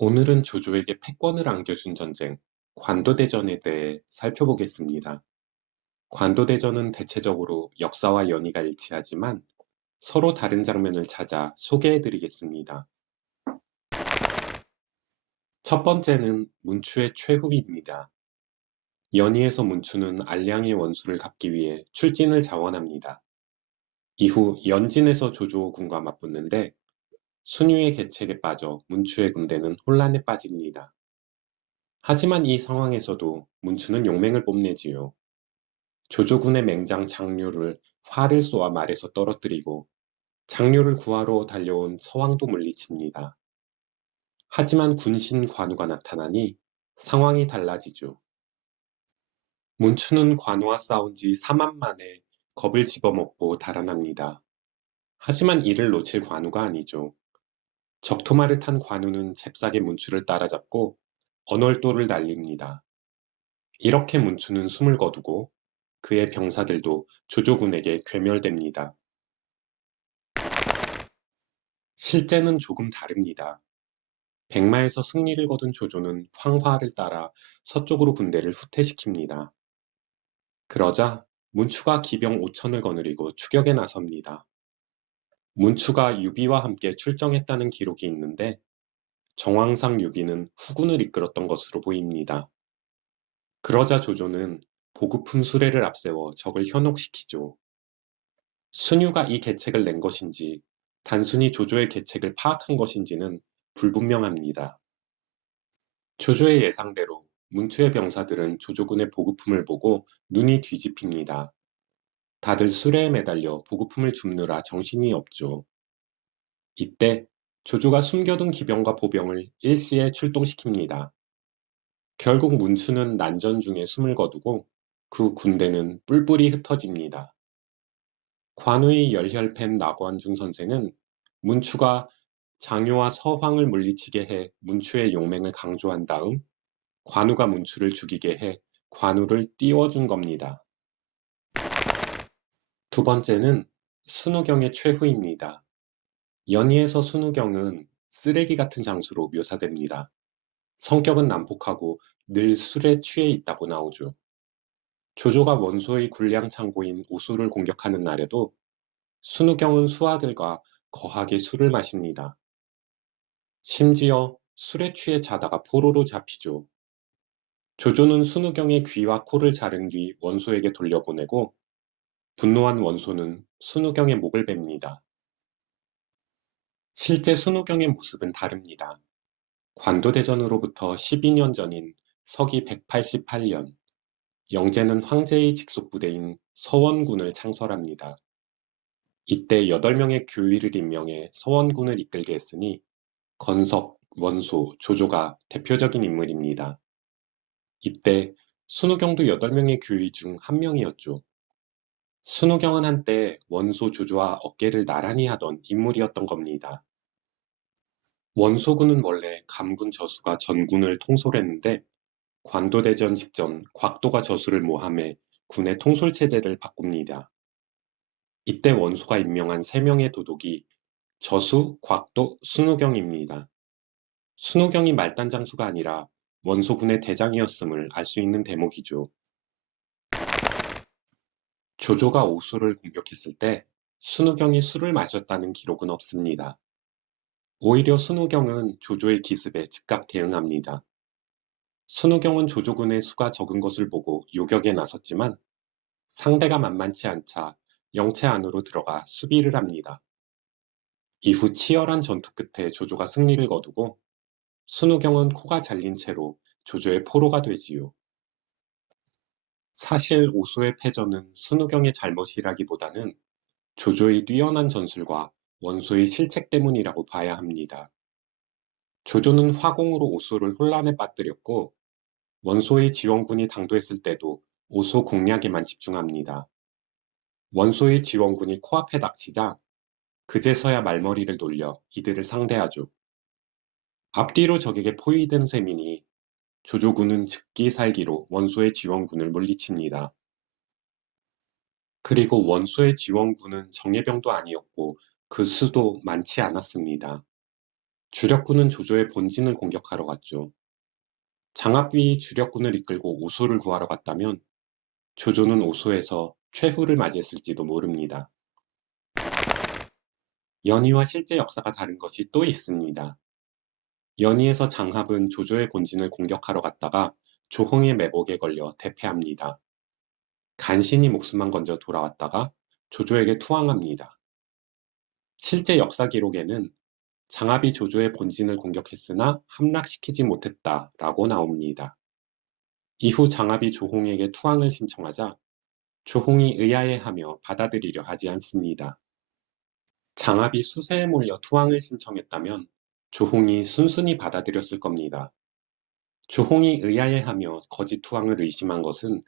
오늘은 조조에게 패권을 안겨준 전쟁, 관도대전에 대해 살펴보겠습니다. 관도대전은 대체적으로 역사와 연의가 일치하지만 서로 다른 장면을 찾아 소개해드리겠습니다. 첫 번째는 문추의 최후입니다. 연의에서 문추는 알량의 원수를 갚기 위해 출진을 자원합니다. 이후 연진에서 조조군과 맞붙는데 순유의 계책에 빠져 문추의 군대는 혼란에 빠집니다. 하지만 이 상황에서도 문추는 용맹을 뽐내지요. 조조군의 맹장 장류를 활을 쏘아 말에서 떨어뜨리고 장류를 구하러 달려온 서왕도 물리칩니다. 하지만 군신 관우가 나타나니 상황이 달라지죠. 문추는 관우와 싸운 지 3만 만에 겁을 집어먹고 달아납니다. 하지만 이를 놓칠 관우가 아니죠. 적토마를 탄 관우는 잽싸게 문추를 따라잡고 언월도를 날립니다. 이렇게 문추는 숨을 거두고 그의 병사들도 조조군에게 괴멸됩니다. 실제는 조금 다릅니다. 백마에서 승리를 거둔 조조는 황화를 따라 서쪽으로 군대를 후퇴시킵니다. 그러자 문추가 기병 5천을 거느리고 추격에 나섭니다. 문추가 유비와 함께 출정했다는 기록이 있는데 정황상 유비는 후군을 이끌었던 것으로 보입니다. 그러자 조조는 보급품 수레를 앞세워 적을 현혹시키죠. 순유가 이 계책을 낸 것인지 단순히 조조의 계책을 파악한 것인지는 불분명합니다. 조조의 예상대로 문추의 병사들은 조조군의 보급품을 보고 눈이 뒤집힙니다. 다들 수레에 매달려 보급품을 줍느라 정신이 없죠. 이때 조조가 숨겨둔 기병과 보병을 일시에 출동시킵니다. 결국 문추는 난전 중에 숨을 거두고 그 군대는 뿔뿔이 흩어집니다. 관우의 열혈팬 나관중 선생은 문추가 장요와 서황을 물리치게 해 문추의 용맹을 강조한 다음 관우가 문추를 죽이게 해 관우를 띄워준 겁니다. 두 번째는 순우경의 최후입니다. 연희에서 순우경은 쓰레기 같은 장수로 묘사됩니다. 성격은 난폭하고 늘 술에 취해 있다고 나오죠. 조조가 원소의 군량 창고인 오소를 공격하는 날에도 순우경은 수하들과 거하게 술을 마십니다. 심지어 술에 취해 자다가 포로로 잡히죠. 조조는 순우경의 귀와 코를 자른 뒤 원소에게 돌려보내고 분노한 원소는 순우경의 목을 뱁니다. 실제 순우경의 모습은 다릅니다. 관도대전으로부터 12년 전인 서기 188년, 영제는 황제의 직속부대인 서원군을 창설합니다. 이때 8명의 교위를 임명해 서원군을 이끌게 했으니 건석, 원소, 조조가 대표적인 인물입니다. 이때 순우경도 8명의 교위 중 한 명이었죠. 순우경은 한때 원소 조조와 어깨를 나란히 하던 인물이었던 겁니다. 원소군은 원래 감군 저수가 전군을 통솔했는데 관도대전 직전 곽도가 저수를 모함해 군의 통솔 체제를 바꿉니다. 이때 원소가 임명한 3명의 도독이 저수, 곽도, 순우경입니다. 순우경이 말단 장수가 아니라 원소군의 대장이었음을 알 수 있는 대목이죠. 조조가 오소를 공격했을 때 순우경이 술을 마셨다는 기록은 없습니다. 오히려 순우경은 조조의 기습에 즉각 대응합니다. 순우경은 조조군의 수가 적은 것을 보고 요격에 나섰지만 상대가 만만치 않자 영체 안으로 들어가 수비를 합니다. 이후 치열한 전투 끝에 조조가 승리를 거두고 순우경은 코가 잘린 채로 조조의 포로가 되지요. 사실 오소의 패전은 순우경의 잘못이라기보다는 조조의 뛰어난 전술과 원소의 실책 때문이라고 봐야 합니다. 조조는 화공으로 오소를 혼란에 빠뜨렸고 원소의 지원군이 당도했을 때도 오소 공략에만 집중합니다. 원소의 지원군이 코앞에 닥치자 그제서야 말머리를 돌려 이들을 상대하죠. 앞뒤로 적에게 포위된 셈이니 조조군은 즉기살기로 원소의 지원군을 물리칩니다. 그리고 원소의 지원군은 정예병도 아니었고 그 수도 많지 않았습니다. 주력군은 조조의 본진을 공격하러 갔죠. 장합이 주력군을 이끌고 오소를 구하러 갔다면 조조는 오소에서 최후를 맞이했을지도 모릅니다. 연희와 실제 역사가 다른 것이 또 있습니다. 연희에서 장합은 조조의 본진을 공격하러 갔다가 조홍의 매복에 걸려 대패합니다. 간신히 목숨만 건져 돌아왔다가 조조에게 투항합니다. 실제 역사 기록에는 장합이 조조의 본진을 공격했으나 함락시키지 못했다라고 나옵니다. 이후 장합이 조홍에게 투항을 신청하자 조홍이 의아해하며 받아들이려 하지 않습니다. 장합이 수세에 몰려 투항을 신청했다면 조홍이 순순히 받아들였을 겁니다. 조홍이 의아해하며 거짓 투항을 의심한 것은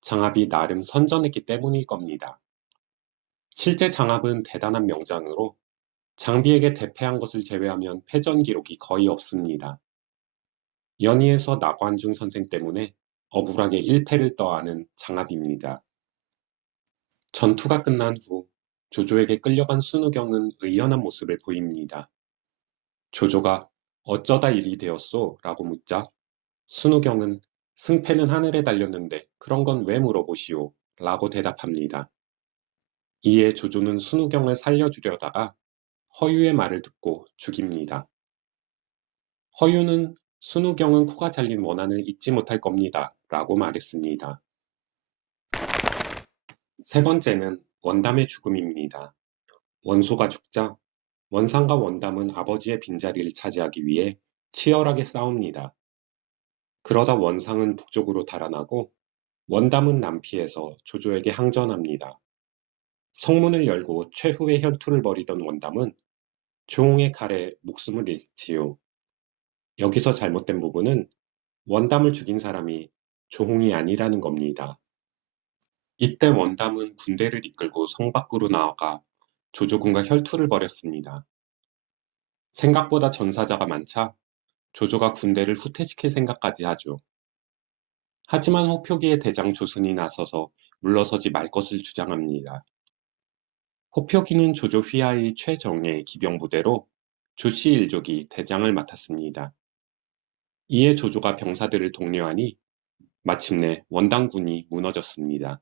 장합이 나름 선전했기 때문일 겁니다. 실제 장합은 대단한 명장으로 장비에게 대패한 것을 제외하면 패전 기록이 거의 없습니다. 연희에서 나관중 선생 때문에 억울하게 1패를 떠안은 장합입니다. 전투가 끝난 후 조조에게 끌려간 순우경은 의연한 모습을 보입니다. 조조가 어쩌다 일이 되었소? 라고 묻자 순우경은 승패는 하늘에 달렸는데 그런 건 왜 물어보시오? 라고 대답합니다. 이에 조조는 순우경을 살려주려다가 허유의 말을 듣고 죽입니다. 허유는 순우경은 코가 잘린 원한을 잊지 못할 겁니다. 라고 말했습니다. 세 번째는 원담의 죽음입니다. 원소가 죽자 원상과 원담은 아버지의 빈자리를 차지하기 위해 치열하게 싸웁니다. 그러다 원상은 북쪽으로 달아나고 원담은 남피해서 조조에게 항전합니다. 성문을 열고 최후의 혈투를 벌이던 원담은 조홍의 칼에 목숨을 잃지요. 여기서 잘못된 부분은 원담을 죽인 사람이 조홍이 아니라는 겁니다. 이때 원담은 군대를 이끌고 성 밖으로 나아가 조조군과 혈투를 벌였습니다. 생각보다 전사자가 많자 조조가 군대를 후퇴시킬 생각까지 하죠. 하지만 호표기의 대장 조순이 나서서 물러서지 말 것을 주장합니다. 호표기는 조조 휘하의 최정예 기병부대로 조씨 일족이 대장을 맡았습니다. 이에 조조가 병사들을 독려하니 마침내 원담군이 무너졌습니다.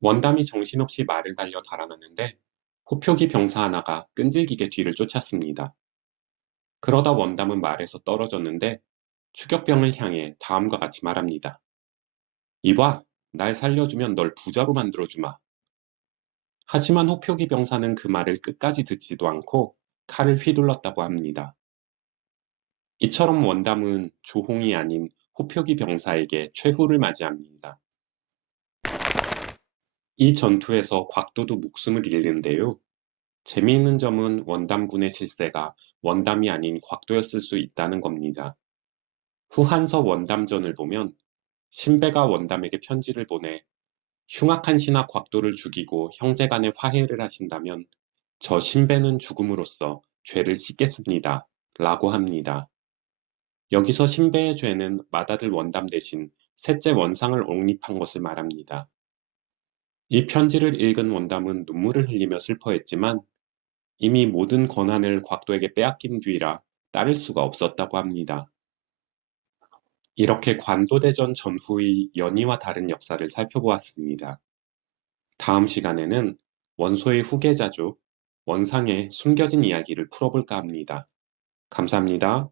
원담이 정신없이 말을 달려 달아났는데 호표기 병사 하나가 끈질기게 뒤를 쫓았습니다. 그러다 원담은 말에서 떨어졌는데 추격병을 향해 다음과 같이 말합니다. 이봐, 날 살려주면 널 부자로 만들어주마. 하지만 호표기 병사는 그 말을 끝까지 듣지도 않고 칼을 휘둘렀다고 합니다. 이처럼 원담은 조홍이 아닌 호표기 병사에게 최후를 맞이합니다. 이 전투에서 곽도도 목숨을 잃는데요. 재미있는 점은 원담군의 실세가 원담이 아닌 곽도였을 수 있다는 겁니다. 후한서 원담전을 보면 신배가 원담에게 편지를 보내 흉악한 신하 곽도를 죽이고 형제간에 화해를 하신다면 저 신배는 죽음으로써 죄를 씻겠습니다. 라고 합니다. 여기서 신배의 죄는 맏아들 원담 대신 셋째 원상을 옹립한 것을 말합니다. 이 편지를 읽은 원담은 눈물을 흘리며 슬퍼했지만 이미 모든 권한을 곽도에게 빼앗긴 뒤라 따를 수가 없었다고 합니다. 이렇게 관도대전 전후의 연희와 다른 역사를 살펴보았습니다. 다음 시간에는 원소의 후계자죠. 원상의 숨겨진 이야기를 풀어볼까 합니다. 감사합니다.